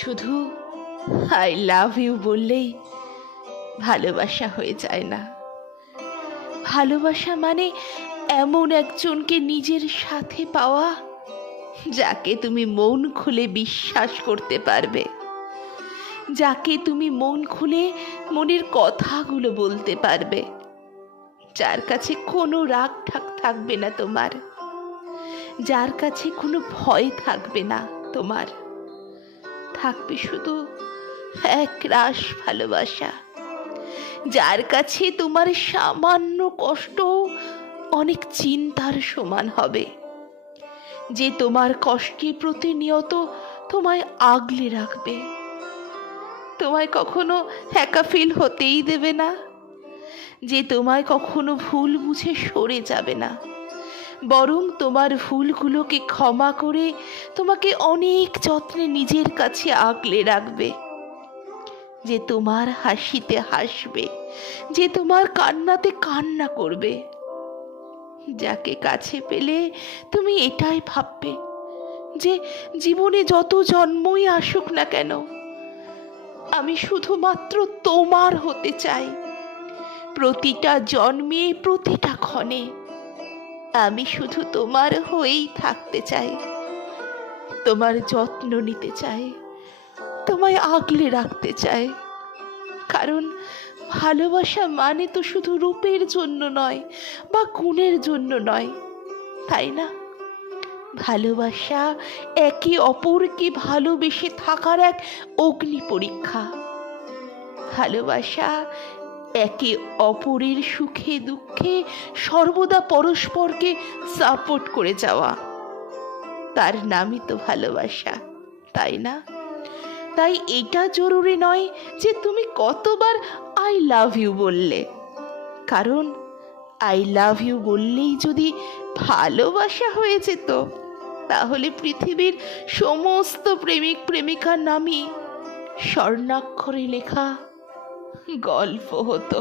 শুধু I love you বললেই ভালোবাসা হয়ে যায় না। ভালোবাসা মানে এমন একজনকে নিজের সাথে পাওয়া যাকে তুমি মন খুলে বিশ্বাস করতে পারবে, যাকে তুমি মন খুলে মনের কথাগুলো বলতে পারবে, যার কাছে কোনো রাগ ঠাক থাকবে না তোমার, যার কাছে কোনো ভয় থাকবে না তোমার, থাকবে শুধু এক রাশ ভালোবাসা, যার কাছে তোমার সামান্য কষ্ট অনেক চিন্তার সমান হবে, যে তোমার কষ্টে প্রতিনিয়ত তোমায় আগলে রাখবে, তোমায় কখনো একা ফিল হতেই দেবে না, যে তোমায় কখনো ভুল বুঝে সরে যাবে না, বরং তোমার ভুলগুলোকে ক্ষমা করে তোমাকে অনেক যত্নে নিজের কাছে আগলে রাখবে, যে তোমার হাসিতে হাসবে, যে তোমার কান্নাতে কান্না করবে, যাকে কাছে পেলে তুমি এটাই ভাববে যে জীবনে যত জন্মই আসুক না কেন আমি শুধুমাত্র তোমার হতে চাই, প্রতিটা জন্মে প্রতিটা ক্ষণে আমি শুধু তোমার হয়েই থাকতে চাই, তোমার যত্ন নিতে চাই, তোমায় আগলে রাখতে চাই। কারণ ভালোবাসা মানে তো শুধু রূপের জন্য নয় বা গুণের জন্য নয়, তাই না? ভালোবাসা একে অপরকে ভালোবেসে থাকার এক অগ্নি পরীক্ষা। ভালোবাসা একে অপরের সুখে দুঃখে সর্বদা পরস্পরকে সাপোর্ট করে যাওয়া, তার নামই তো ভালোবাসা, তাই না? তাই এটা জরুরি নয় যে তুমি কতবার আই লাভ ইউ বললে, কারণ আই লাভ ইউ বললেই যদি ভালোবাসা হয়ে যেত তাহলে পৃথিবীর সমস্ত প্রেমিক প্রেমিকার নামই স্বর্ণাক্ষরে লেখা গল্প হতো।